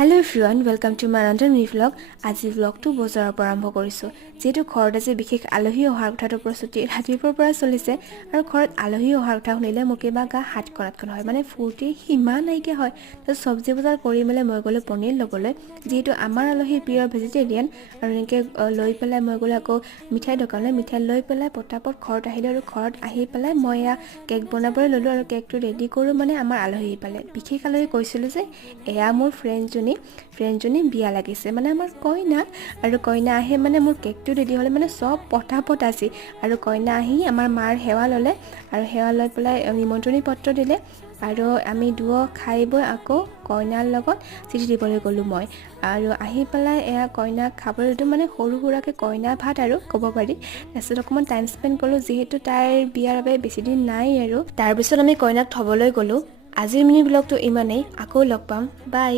Hello everyone, welcome to my random vlog. আজি vlogটো বজাৰৰ পৰা আৰম্ভ কৰিছো। যেটো ঘৰত আছে বিশেষ আলহী অহাৰ কথাটো প্ৰস্তুতি ৰাতিপুৱাৰ পৰা চলিছে আৰু ঘৰত আলহী অহাৰ কথা শুনিলে মোক কিবা গা হাত কৰাতখন হয় মানে ফুৰ্তি হিমা নাইকে হয়। তো সবজি বজাৰ কৰি মেলে মই গলো পনীৰ লবলৈ যেটো আমাৰ আলহী প্ৰিয় ভেজিটেৰিয়ান আৰু এনেকে লৈ পেলাই মই গলো আকৌ মিঠাই দোকানলৈ মিঠাই লৈ পেলাই পটাপট ঘৰত আহিলো আৰু ঘৰত আহি পেলাই মই কেক বনাবলৈ ললো আৰু কেকটো ৰেডি কৰো মানে আমাৰ আলহী পালে বিশেষ আলহী কৈছিল যে এয়া মোৰ ফ্ৰেণ্ডজনী বিয়া লাগিছে মানে আমাৰ কইনা আৰু কইনা আহে মানে মোৰ কেকটো ৰেডি হলে মানে সব পটাপট আছে আৰু কইনা আহি আমাৰ মাৰ সেৱা ললে আৰু সেৱা লৈ পেলাই নিমন্ত্ৰণী পত্ৰ দিলে আৰু আমি দুও খাই বৈ আকৌ কইনাৰ লগত চিঠি দিবলৈ গলো মই আৰু আহি পেলাই এয়া কইনাক খাবলৈ মানে সৰু সুৰাকে কইনা ভাত আৰু ক'ব পাৰি তাৰপিছত অকমান টাইম স্পেন্ড কৰিলো যেহেতু তাইৰ বিয়াৰ বাবে বেছি দিন নাই আৰু তাৰ পিছত আমি কইনাক থবলৈ গলো আজিৰ মিনি ব্লগটো ইমানেই আকৌ লগ পাম বাই